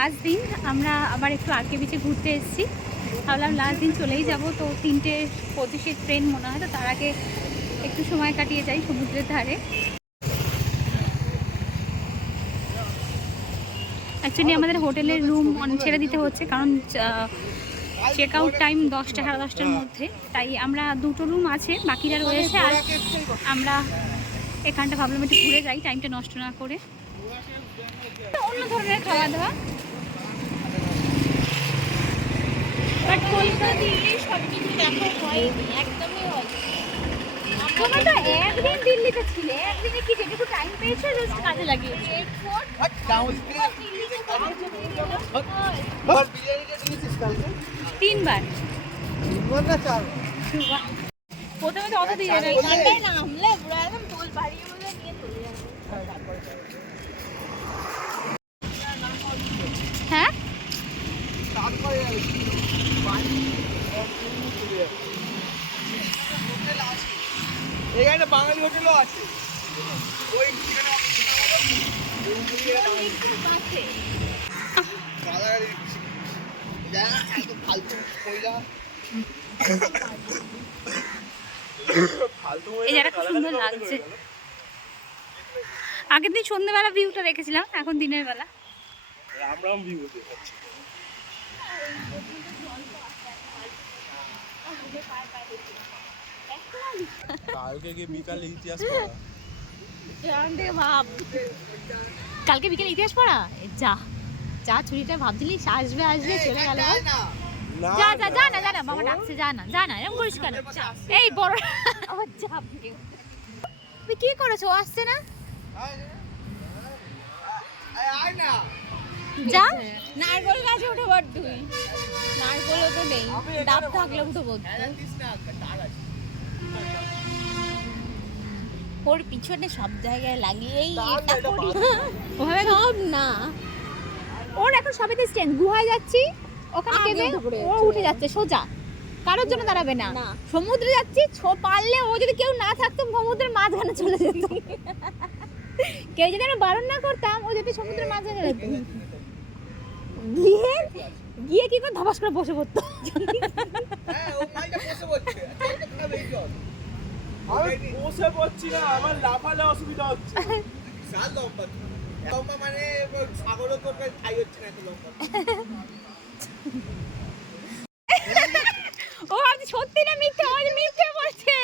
Last দিন আমরা আবার একটু আরকে বিচে ঘুরতে এসেছি। ভাবলাম লাস্ট দিন চলেই যাব, তো 3:25 ট্রেন মনে হয়, তো তার আগে একটু সময় কাটিয়ে যাই সমুদ্রের ধারে। অ্যাকচুয়ালি আমাদের হোটেলের রুম ছেড়ে দিতে হচ্ছে, কারণ চেক আউট টাইম 10টা সাড়ে 10টার মধ্যে। তাই আমরা 2টো রুম আছে, বাকিরা রয়েছে। আর আমরা এখানটা ভাবলাম একটু ঘুরে যাই, টাইমটা নষ্ট না করে। অন্য ধরনের খাওয়া দাওয়া, বাট কলকাতা সব কিছু দেখা হয়নি, একদমই হয়নি। তোমরা তো একদিন দিল্লিতে ছিলে, একদিনে কি যেটুকু টাইম পেয়েছো জাস্ট কাজে লাগিয়েছো। তিনবার না চার প্রথমে তো অত দিয়ে নামলে পুরো একদম টোল বাড়িয়ে বলে নিয়ে চলে যাবে। হ্যাঁ এখানে বাঙালি হোটেলও আছে। ওই এই জায়গাটা খুব সুন্দর লাগছে। আগের দিন সন্ধ্যেবেলা ভিউটা দেখেছিলাম, এখন দিনের বেলা রাম রাম ভিউ হচ্ছে। কালকে কি বিকালে ইতিহাস পড়া? কালকে বিকেলে ইতিহাস পড়া? যা যা ছুরিটা ভাবছিলি আসবে আসবে চলে গেল। যা যা যা না, যা না, মামা ডাকছে, যা না, যা না, এরকম করিস কেন? এই বড় তুমি কি করেছো? আসছে না, যা। নারকল গাছে উঠে পড় তুই। নারকলও তো নেই, ডাব থাকলে উঠে পড়। ওর পিছনে সব জায়গায় লাগিয়েই ওভাবে সব না। ওর এখন সবেতে স্ট্রেন্থ, গুহায় যাচ্ছি ওখানে কেঁদে ও উঠে যাচ্ছে সোজা, কারোর জন্য দাঁড়াবে না। সমুদ্রে যাচ্ছি পারলে ও যদি কেউ না থাকতো সমুদ্রের মাঝখানে চলে যেত। কেউ যদি আমরা বারণ না করতাম ও যদি সমুদ্রের মাঝখানে যেত, গিয়ে গিয়ে কি করে ধপাস করে বসে পড়তো। আমি বসে পড়ছি না, আমার লাফালে অসুবিধা হচ্ছে। লম্বা মানে সাগরও তো খাই হচ্ছে না এত লম্বা। ও ভাবছে সত্যি না মিথ্যে, ও মিথ্যে বলছে,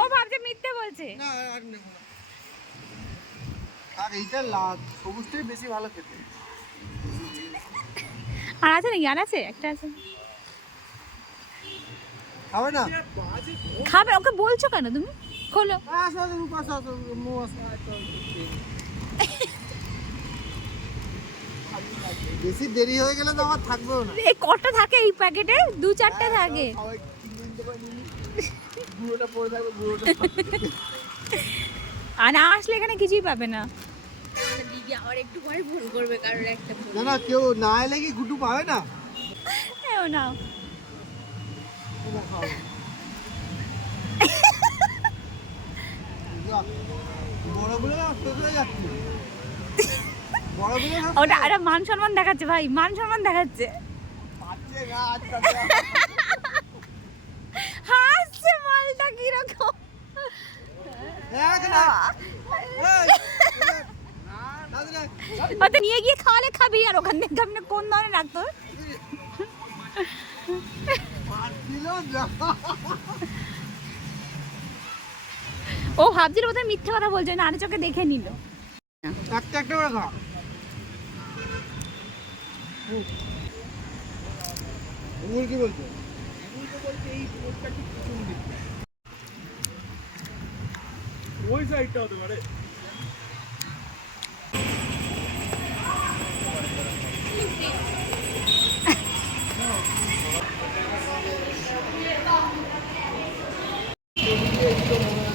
ও ভাবছে মিথ্যে বলছে। না আর নেব না। আর এইটা সবুজটাই বেশি ভালো খেতে। আর আছে নাকি? আর আছে একটা আছে, খাবে না? খাবে। ওকে বলছো কেন তুমি? খোলো। বেশি দেরি হয়ে গেলে তো আবার থাকবেও না। এই কটা থাকে এই প্যাকেটে? 2-4টা থাকে। বুড়োটা পড়ে থাকবে, বুড়োটা আর না আসলে এখানে কিছুই পাবে না। দিদি আবার একটু পরে ফোন করবে, কারণ একটা না না, কেউ না এলে কি গুটু পাবে না। এও নাও। ওটা একটা মান সম্মান দেখাচ্ছে ভাই, মান সম্মান দেখাচ্ছে। হাসছে মালটা কিরকম। ওটা নিয়ে গিয়ে খাওয়ালে খাবি, আর ওখান থেকে আপনি কোন ধরনের রাখতো? ও ভাবছিল বোধহয় মিথ্যে কথা বলছে, না আরে চোখে দেখে নিল। একটা একটা করে খা। কি বলছো? ওই সাইডটা হতে পারে।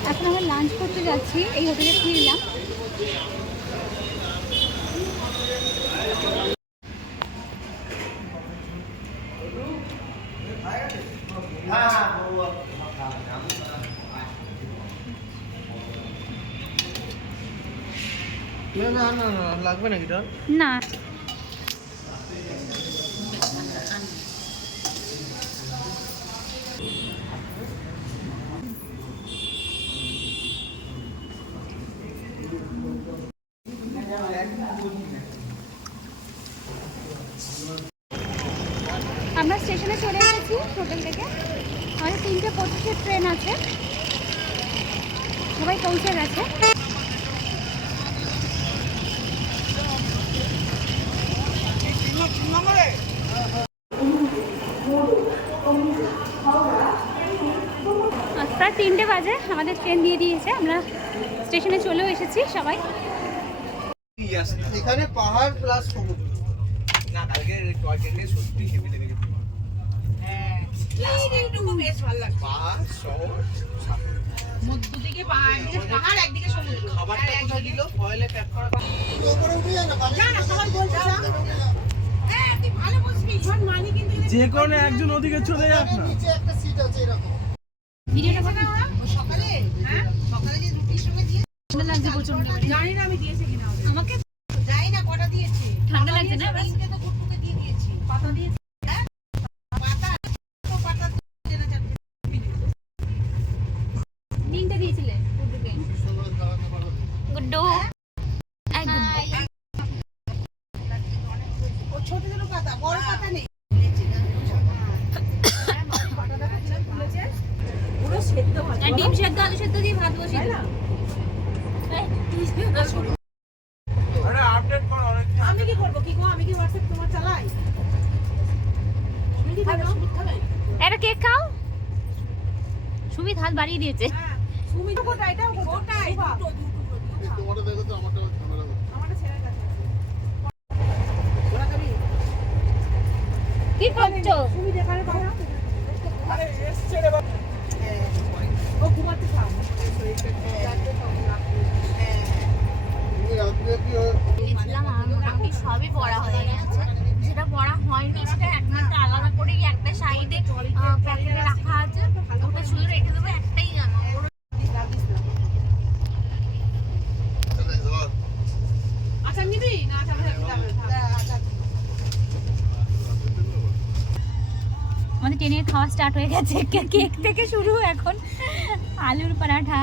এখন আমরা লাঞ্চ করতে যাচ্ছি, এই হোটেলে ফিরলাম। না না না লাগবে নাকি? না 3:25 ট্রেন আছে, সবাই পৌঁছে গেছে। প্রায় 3টে বাজে, আমাদের ট্রেন দিয়ে দিয়েছে, আমরা স্টেশনে চলেও এসেছি সবাই। এখানে পাহাড় প্লাস সমুদ্র। না কালকে টয় ট্রেনে সত্যি হেভি লেগেছে। হ্যাঁ এইটুকু বেশ ভালো লাগে। পাহাড় শহর মধ্য থেকে পাহাড় একদিকে সমুদ্র। খাবারটা কোথায় দিল? ফয়েলে প্যাক করা। উপরে উঠে যা না, না না সবাই বলছে হ্যাঁ তুই ভালো বসবি শোন মানি কিন্তু যে কোনো একজন ওদিকে চলে যাক না। নিচে একটা সিট আছে এরকম। ভিডিওটা করতে সকালে হ্যাঁ সকালে যে রুটির সঙ্গে দিয়ে ঠান্ডা লাগছে প্রচন্ড। জানি না আমি দিয়েছি কিনা আমাকে যাই না কটা দিয়েছি ঠান্ডা লাগছে না? তিনটে তো গুটগুকে দিয়ে দিয়েছি পাতা দিয়েছি হ্যাঁ পাতা তো পাতা দিয়ে না চারটে 3টে দিয়েছিলে গুড্ডুকে। গুড্ডু এই গুড্ডু ও ছোট ছোট পাতা বড় পাতা নেই পুরো সেদ্ধ ভাত আর ডিম সেদ্ধ আলু সেদ্ধ দিয়ে ভাত বসিয়ে দাও। আরে আপডেট কর অনেক। আমি কি করব কি গো আমি কি WhatsApp তোমার চালাই তুমি কি খাবে সুমিত খাবে একটা কেক খাও। সুমিত হাত বাড়িয়ে দিয়েছে। হ্যাঁ সুমিত কোটা এটা কোটাই তোমারটা দেখো তো, আমারটা ঝামেলা হচ্ছে। আমারটা ছেড়ে গেছে ওরা খাবি কি করছো? সুমিত এখানে পায় না আরে এসছে রে বাবা। ও ঘুমাতে থাক তুমি রাত্রে কি গেছিলাম, আমার মোটামুটি সবই পড়া হয়ে গেছে। যেটা পড়া হয়নি সেটা একমাত্র আলাদা করে একটা সাইডে প্যাকেটে রাখা আছে, ওটা শুধু রেখে দেবো। একটাই জামা আচ্ছা নিবি না আচ্ছা আমাদের ট্রেনের খাওয়া স্টার্ট হয়ে গেছে। কেক থেকে শুরু, এখন আলুর পরাঠা।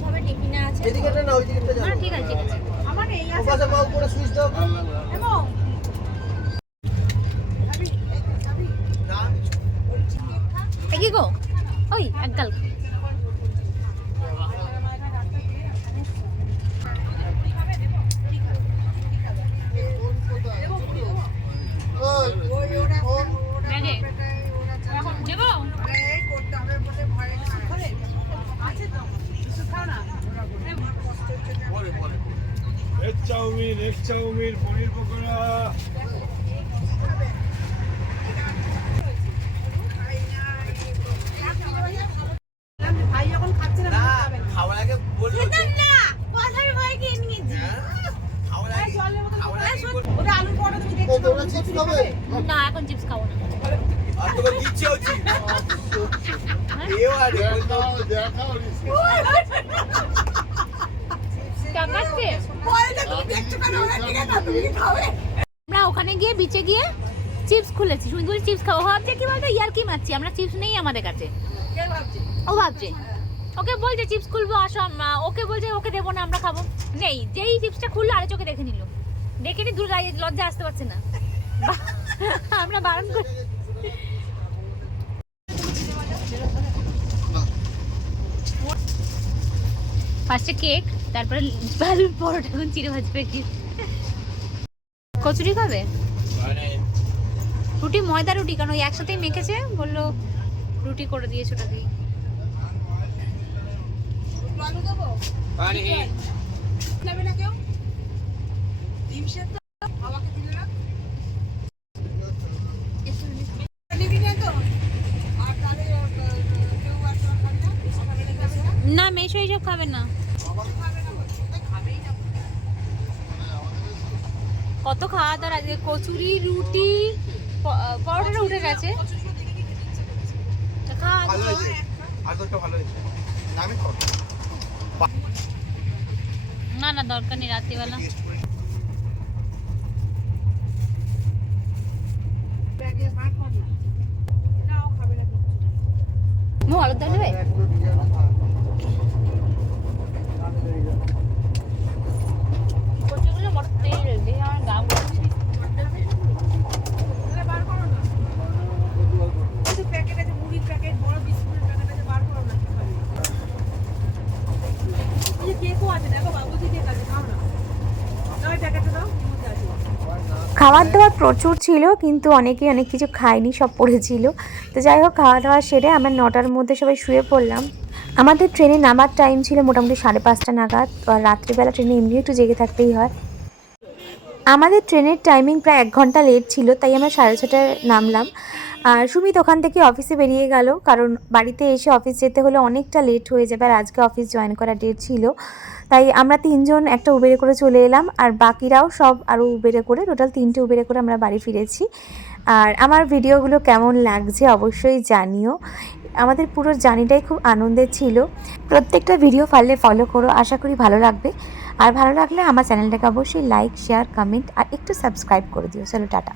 তবে টিফিনে আছে। এদিকেটা না ওইদিকেটা যাও। ঠিক আছে ঠিক আছে। আমার এই আছে ওপাশে পাও করে সুইচ দাও। এবং খাবি খাবি না এ কি গো? ওই একগাল ওই ফোন ব্যাগে যাবো। এই করতে হবে বলে ভয়ে খায় আছে তো কিছু খাও না পরে পরে। এক চাউমিন পনির পকোড়া। ভাই যখন খাচ্ছে না না খাওয়ার আগে বলবো যে- না কথার ভয় খেয়ে নিয়েছি খাওয়ার আগে জলের মতো খাওয়ার আগে বলবো। ওটা আলুর পরোটা তুমি এই দেখছো তোমরা চিপস খাবে? না এখন চিপস খাবো না। আর তোকে দিচ্ছে হচ্ছে এও আরে দেখাও দেখাও রিসি। টাকাচ্ছে। পরোটা তুমি দেখছো কেন ওরা ঠিক আছে তুমি কি খাবে আমরা ওখানে গিয়ে বিচে গিয়ে চিপস খুলেছি। শুধু চিপস খাবো ভাবছে কি বলতো, ইয়ার কি মারছি, আমরা চিপস নেই আমাদের কাছে। কে ভাবছে ও ভাবছে, ওকে বলছে চিপস খুলবো আসো, ওকে বলছে ওকে দেবো না, আমরা খাবো। নেই, যেই চিপসটা খুললো আরে চোখে দেখে নিল, দেখে নি দূর গাড়ি লজ্জা আসতে পারছে না। আমরা বারণ করি। ফার্স্টে কেক, তারপরে আলুর পরোটা, এখন চিড়ে ভাজবে। কচুরি খাবে? মানে রুটি, ময়দা রুটি, কারণ ওই একসাথেই মেখেছে, বললো রুটি করে দিয়েছে ওটা দিয়ে। আলু দেবো মানে নেবে না কেউ ডিম সেদ্ধ আমাকে দিলে না নিবি না তো আর তাহলে কেউ আর খাবে না খাবে না না মেশো এইসব খাবে না। খাবেই না কত খাওয়া দাওয়ার আজকে, কচুরি, রুটি, পরোটাটা উঠে গেছে। খাওয়া ভালো হয়েছে, আর তো ভালো হয়েছে। আমি খাবো না না দরকার নেই রাত্রিবেলা। টেস্ট করে ব্যাগে ভাত খাও না নাও খাবে না মু আলুর দম নেবে? কচুরিগুলো বড় তেল দিয়ে আমার গা উঠছে। বার করো না কিন্তু প্যাকেটে খাবার দাবার প্রচুর ছিল, কিন্তু অনেকেই অনেক কিছু খায়নি, সব পড়েছিল। তো যাই হোক, খাওয়া দাওয়া সেরে আমরা 9টার মধ্যে সবাই শুয়ে পড়লাম। আমাদের ট্রেনে নামার টাইম ছিল মোটামুটি 5:30 নাগাদ। আর রাত্রিবেলা ট্রেনে এমনি একটু জেগে থাকতেই হয়। আমাদের ট্রেনের টাইমিং প্রায় 1 ঘন্টা লেট ছিল, তাই আমরা 6:30টায় নামলাম। আর সুমিত ওখান থেকে অফিসে বেরিয়ে গেল, কারণ বাড়িতে এসে অফিস যেতে হলে অনেকটা লেট হয়ে যাবে, আর আজকে অফিস জয়েন করা ডেট ছিল। তাই আমরা 3জন একটা উবেরে করে চলে এলাম, আর বাকিরাও সব আরও উবেরে করে, টোটাল 3টে উবেরে করে আমরা বাড়ি ফিরেছি। আর আমার ভিডিওগুলো কেমন লাগছে অবশ্যই জানিও। আমাদের পুরো জার্নিটাই খুব আনন্দের ছিল। প্রত্যেকটা ভিডিও পারলে ফলো করো, আশা করি ভালো লাগবে। আর ভালো লাগলে আমার চ্যানেলটাকে অবশ্যই লাইক, শেয়ার, কমেন্ট আর একটু সাবস্ক্রাইব করে দিও। চলো টাটা।